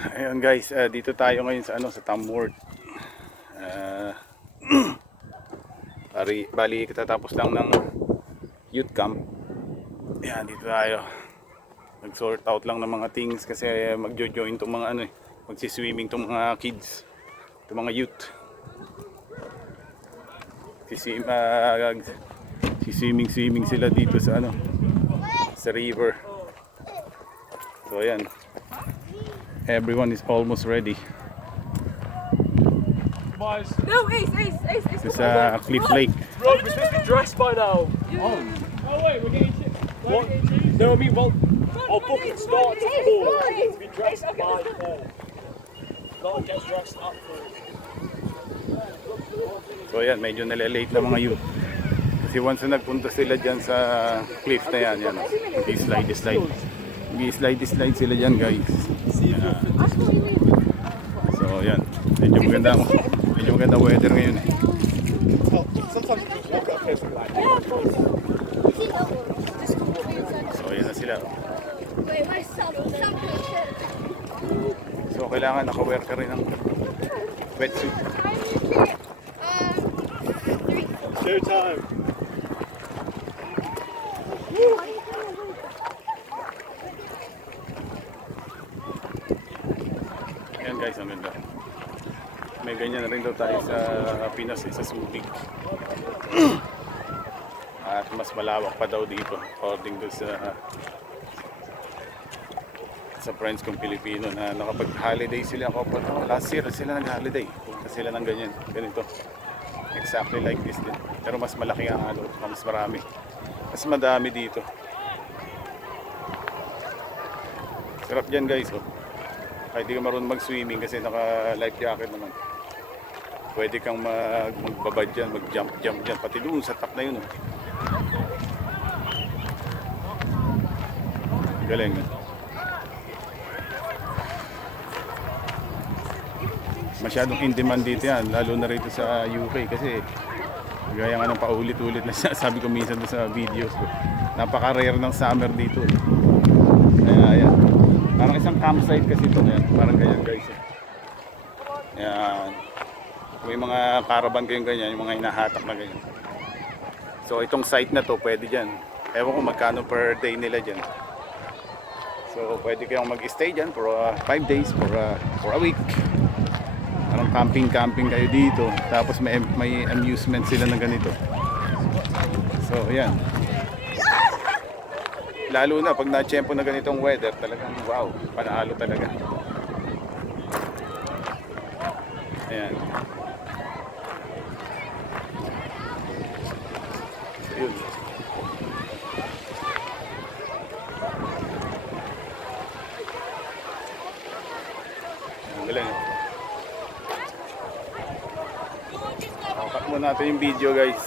Ayun guys, dito tayo ngayon sa sa Tamworth. Uh, bali katatapos lang ng youth camp. Ayan, dito tayo. Nag-sort out lang ng mga things kasi magjo-join tong mga magsi-swimming tong mga kids, tong mga youth. Swimming sila dito sa sa river. So ayan. Everyone is almost ready. No, Ace. It's a Cliff Lake. Bro, we're supposed to be dressed by now. Oh Wait, we're getting shit. What? No, I mean, well, our booking starts at 4. We need to be dressed by 4. Not get dressed up for. So ayan, medyo nalilate na mga youth. Kasi once na nagpunta sila dyan sa cliff na yan, slide sila dyan guys. So ayan, medyo maganda weather ngayon eh. So ayan na sila. So kailangan naka-wear ka rin ng wetsuit. Showtime. Ayan guys, ang ganda. May ganyan na rin daw tayo sa Pinas, sa Subic. At mas malawak pa daw dito according to sa friends kong Pilipino na nakapag-holiday sila. Last year sila nag-holiday. Punta sila ng ganito. Exactly like this din. Pero mas malaki ang mas marami. Mas madami dito. Sarap dyan guys. Kahit di ka marunong mag-swimming kasi naka-life jacket naman. Pwede kang magbabad dyan, mag-jump dyan. Pati doon sa top na yun. Galing. Masyadong in demand dito yan, lalo na rito sa UK kasi gaya nga ng paulit-ulit na sabi ko minsan sa videos ko. Napaka-rare ng summer dito. Kaya ayan. Parang isang campsite kasi ito. Ayan. Parang ganyan guys. Ayan. May mga caravan kayong ganyan, yung mga hinahatak na ganyan. So itong site na to pwede dyan. Ewan ko magkano per day nila dyan. So pwede kayong mag-stay dyan for 5 days, for a week. Parang camping kayo dito. Tapos may amusement sila na ganito. So ayan. Lalo na pag na-tiyempo na ganitong weather, talagang wow, panalo talaga. Ayan. Yun. Ang galing. Cut mo natin yung video guys.